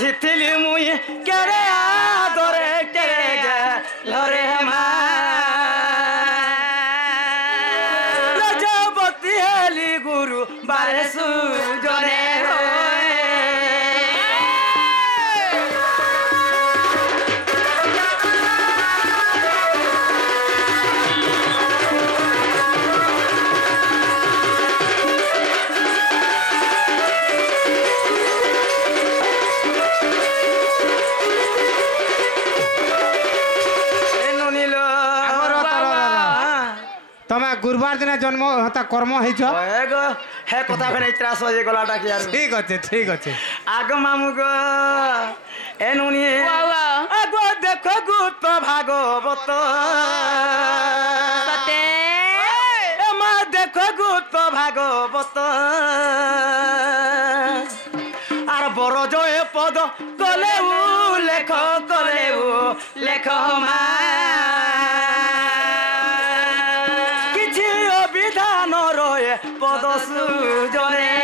বুঝিলি মুই কেরে আদরে কেরে লরে মা লজবতী হেলি গুরু বারে সুজনে तमे गुरुवार दिन जन्म हता कर्म हेछ एगो हे कथा फेने त्रास हो गलाटा कि यार ठीक अच्छे आगो मामू गो एनुनी आगो देखो गुप्त भागवत सते ए मा देखो गुप्त भागवत आर बड़ जय पद कले लेख मा पद सुजने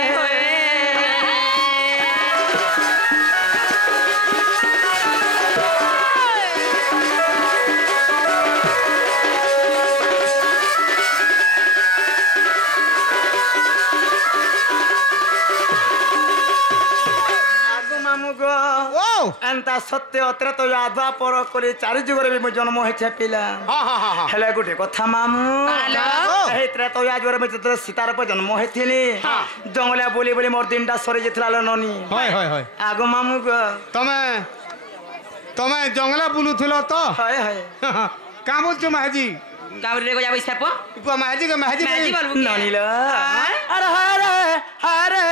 एंता सत्य अत्र तो आधा पर करी चारि जुगर भी जन्म होइछे पिला हेले गुटे कथा मामू हे त्रेतो जुगर में तो सीतार पर जन्म होइथिली जंगले बोली बोली मोर दिनटा सरी जेथला ननी होय आगो मामू गो तमे जंगले बुलुथिलो तो हाय का बोलछु महाजी गाँव रे को जाबो सरप महाजी बोलबो ननी लो अरे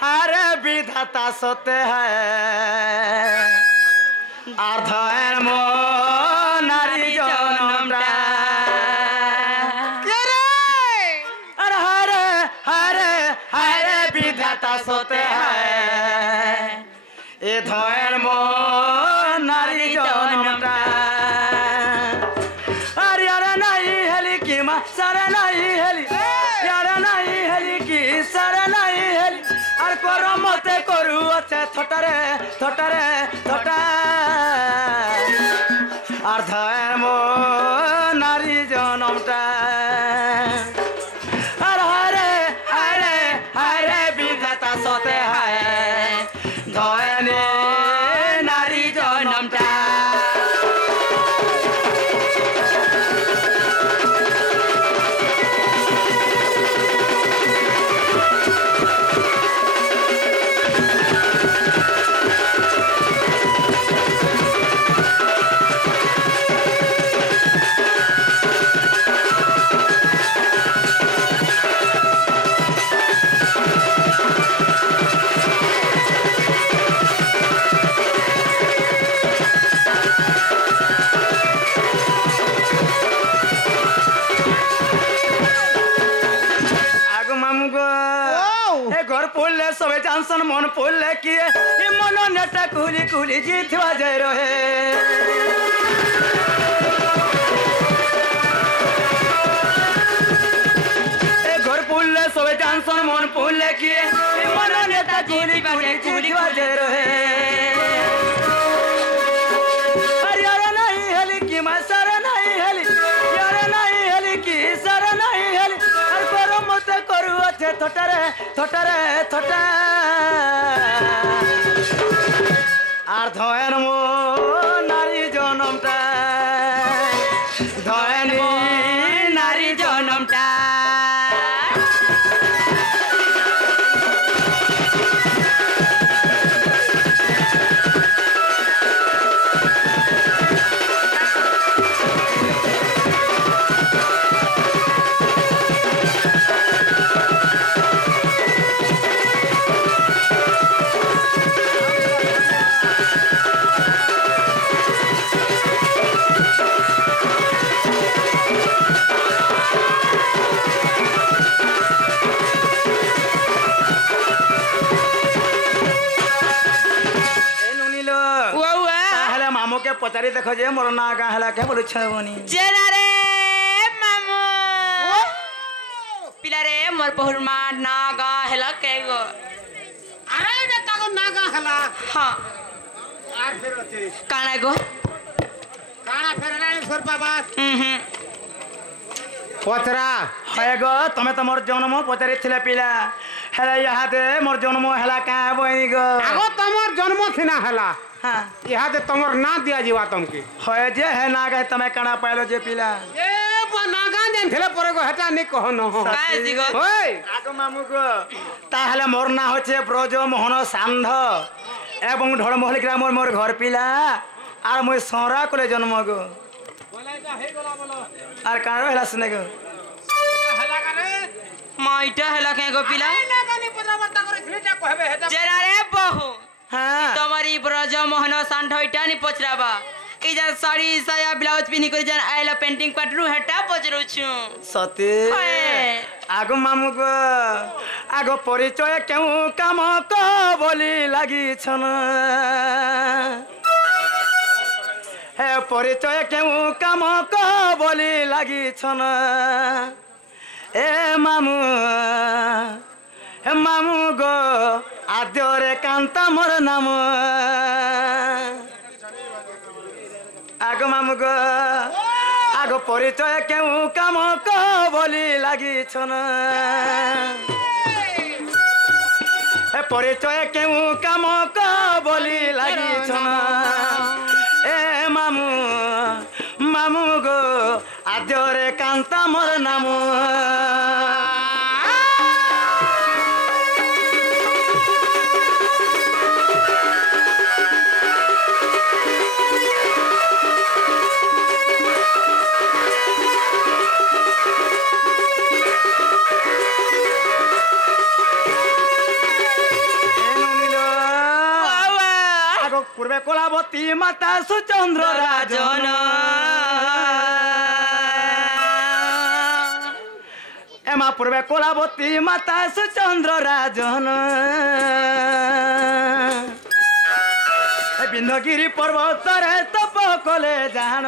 हरे विधाता सत्य है अर्धर मो नारी जनमटा अरे हरे विधाता सत्य है ए धर मो नारी जनमटा अरे नहीं हेली की माँ सारे नहीं हेली यार नहीं हेली की सारे नहीं हेली আর কর মতে করু আছে থটারে থটা আর ধয় মো নারী জনমটা আর হারে বিধাতা সতে হায় ধয়নে নারী জনমটা सबे जानसन मन पोले किए मन नेटा कुली जीतवा जाय रहे ए घर पोले सबे जानसन मन पोले किए मन नेटा कुली जीतवा जाय रहे अरे नहीं हेली की मा सारे नहीं हेली यार नहीं हेली की सारे नहीं हेली और करो मत करू अच्छे थटारे थटा আর ধয়েন মো নারী জনমটা ধয়েন নারী জনমটা पचारि देखो जे मोर ना का हला के बोल छबनी जेना रे मामू पिला रे मोर बहुर मा ना गा हला के गो अरे बेटा को ना गा हला हां काना गो काना फेरना ईश्वर बाबा हम्म पतरा हय गो तमे तो मोर जन्म पचारि थिले पिला हेला यादे मोर जन्म हेला का बहिनी गो आगो तमर जन्म थिना हला हां इहादे तमर ना दिया जीवा तुमके हय जे है ना गए तमे काना पाइलो जे पिला ए नागा जेन थिले परे गो हेटा नि कहो न काय जी गो ओय आगो मामू गो ताहले मोर ना होचे ब्रज मोहन सांध एवं ढोलमहल ग्रामर मोर घर पिला আর মই সরা করে জন্ম গো বলাইটা হে গলা বলো আর কারো হেলা শুনে গো এটা হেলা করে মাইটা হেলা কে গো পিলা না গানি পদ্রাবর্তা করে ছিটা কহবে হেটা জেরা রে বহু হ্যাঁ তোমারি ব্রজ মোহন সান্ঠইটা নি পচরাবা এই যে শাড়ি সায়া ব্লাউজ পিনি করে জান আইলা পেন্টিং পাটরু হেটা পচরুছু সতে হ্যাঁ আগো মামু গো আগো পরিচয় কেউ কাম ক বলি লাগিছন হে পরিচয় কেউ কাম ক বলি লাগিছন এ মামু হে মামু গো আদ্যরে কান্তা মোর নাম আগো মামু গো আগো পরিচয় কেউ কাম ক বলি লাগিছন হে পরিচয় কেউ কাম ক বলি লাগিছন এ মামু মামু গো আদ্যরে কান্তা মোর নাম পূর্বে কলাবতী মাতা সুচন্দ্র রাজন এমা পূর্বে কলাবতী মাতা সুচন্দ্র রাজন বিন্ধ্যগিরি পর্বতরে তপ কলে জান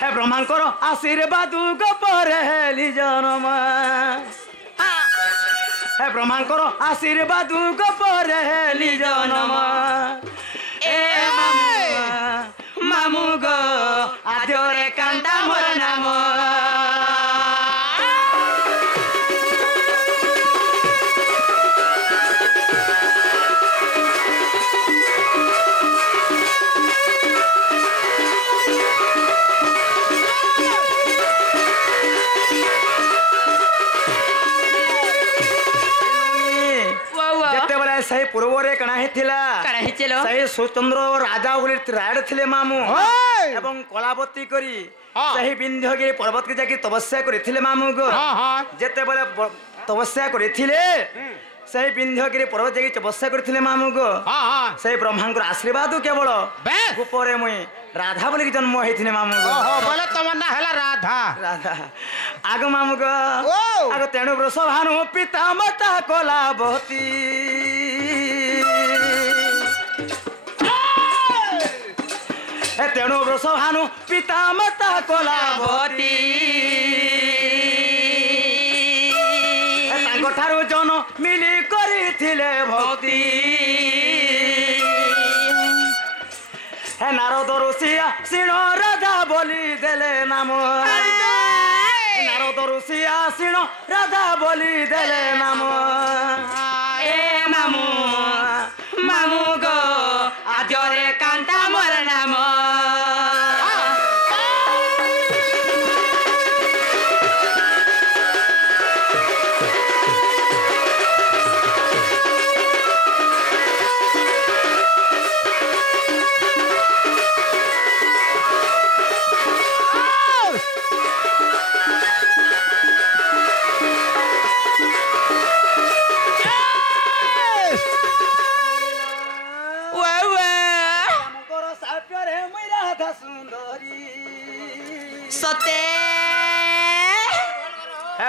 হে ব্রহ্মাঙ্কর আশীর্বাদ গোপরে হেলি জনম হে ব্রহ্মাঙ্কর আশীর্বাদ গোপরে হেলি জনম এ মামু মামু গো আদ্যরে কান্তা মোর নাম সেই পূর্বরে কানা হেতিলা কানা হেছিল সেই সুচন্দ্র রাজা বলি রায়ড থিলে মামু এবং কলাবতী করি সেই বিন্ধ্যগিরি পর্বতকে যাকি তপস্যা করিছিলে মামু গো যেতেবেলে তপস্যা করিছিলে সেই বিন্ধ্যগিরি পর্বত যাকি তপস্যা করিছিলে মামু গো সেই ব্রহ্মাঙ্কর আশীর্বাদ কেবল উপরে মুই রাধা বলি জন্ম হয়েছিল মামু গো বলে তোমার না হেলা রাধা রাধা আগ মামু গো আগ তেণু বৃষভানু পিতা মাতা কলাবতী তেণু বৃষভানু পিতা মাতা কলাবতী তাঙ্ক ঠারু জন মিলি করিছিলে ভক্তি হে নারদ ঋষিয়া সিণ রাধা বলি দেলে নাম নারদ ঋষিয়া সিণ রাধা বলি দেলে নাম এ মামু মামু গো আদ্যরে কান্তা মোর নাম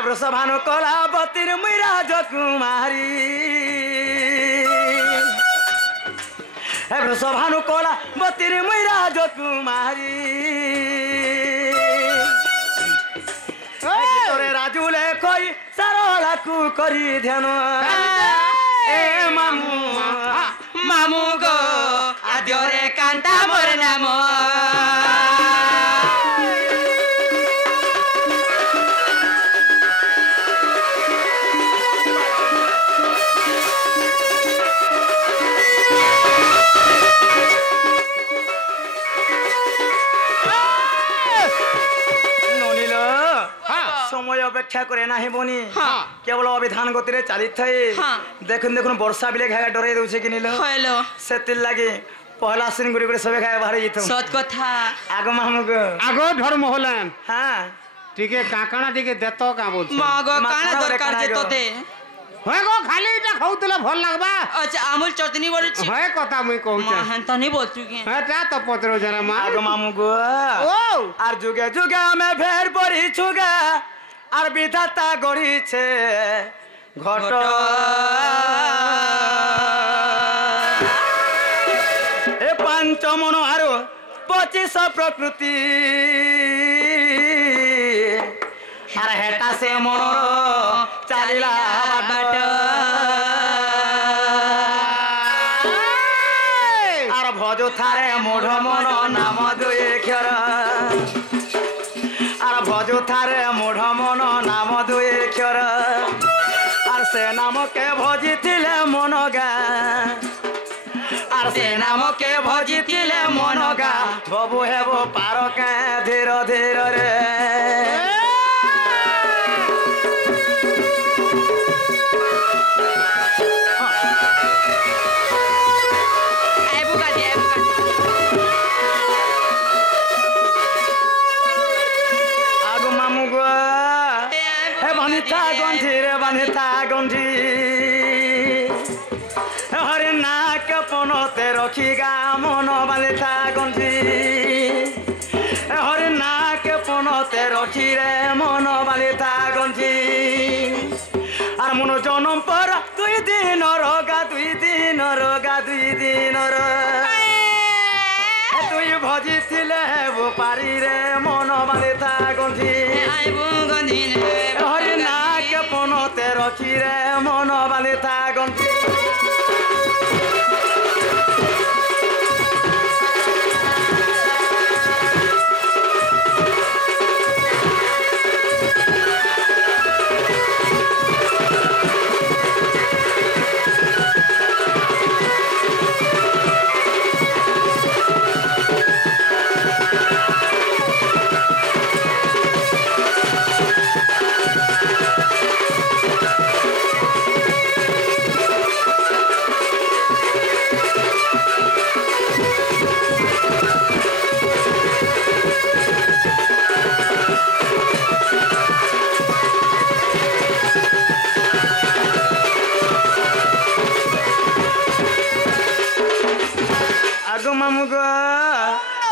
বৃষভানু কলাবতীর মুই রাজকুমারী হে বৃষভানু কলাবতীর মুই রাজকুমারী তোরে রাজুলে কই সারলাকু করি ধ্যান ए मामू मामू गो आद्योरे कांता मोर नाम समय अपेक्षा करे ना बनी केवल अभिधान गति चली थाए देखुन देखुन वर्षा बिले खाए डर दौचे कि से लगे पहला सीन गुड़ी सब खाए बाहर सत कथा आग मामू को आग धर्म होलन हाँ टिके काकाना टिके देतो का बोल मागो काना दरकार जे तोते होय गो खाली इटा खाउतले भल लागबा अच्छा अमूल चटनी बोल छी होय कथा मुई कहू छ महंता नहीं बोल चुके है ता तो पत्रो जरा मा आग मामू को ओ आर जुगे जुगे में भेर पड़ी छुगा आर विधाता गड़ी छे घट ए पांच मन आरो 25 प्रकृति आर हेटा से मनोर चालिला बाट आर भजो थारे मोढ़ मन नाम दुई अक्षर आर भजो थारे मोढ़ मन नाम दुई अक्षर आर से नाम के भजी थिले मन गा आर से नाम के भजी थिले मन गा बबू हेबो पार के धीर धीर रे बांधिता गंधी हरे नाक पनते रखिगा मन बांधिता गंधी हरे नाक पनते रखी रे मन बांधिता गंधी आर मन जन्म पर 2 दिन रगा 2 दिन रगा 2 दिन तुई भजी थिले हेबो पारी रे मन बांधिता गंधी हरे नाक पनते रखी रे मन बांधिता गंधी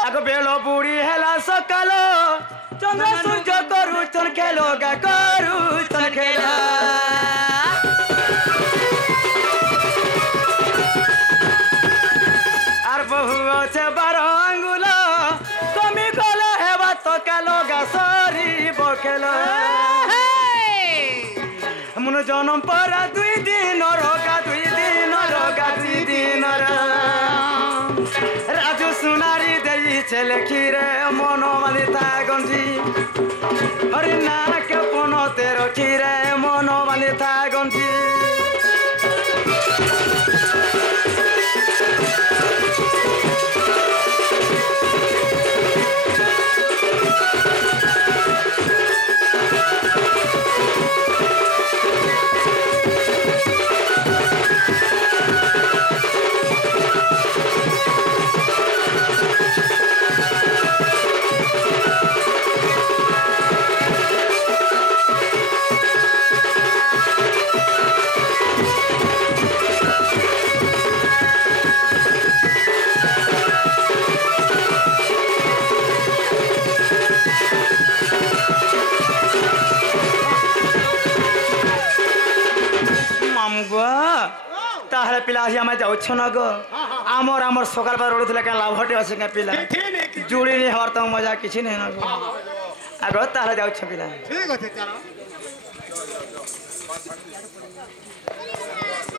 आग बेलो बुढ़ी हेला सकालो चंद्र सूर्य करू चन खेलो गा करू चन खेला आर बहु अच्छे 12 अंगुल कमी गले हेबा तो कालो गा सरी बखेलो मुन जन्म पर 2 दिन रगा 2 दिन रगा 2 दिन राजू सुनारी देई चले खीरे मनो बांधिता गंजी हरि नाक पनते रखी रे मनो बांधिता गंजी ताहले पिला आम जाऊछ न गो आमर आमर सकाल पर रोडुला क्या लाभटे अच्छे क्या पिला जुड़ी नहीं हर तो मजा किसी नहीं न गो आग ताहले जाऊछ पिला ठीक है चलो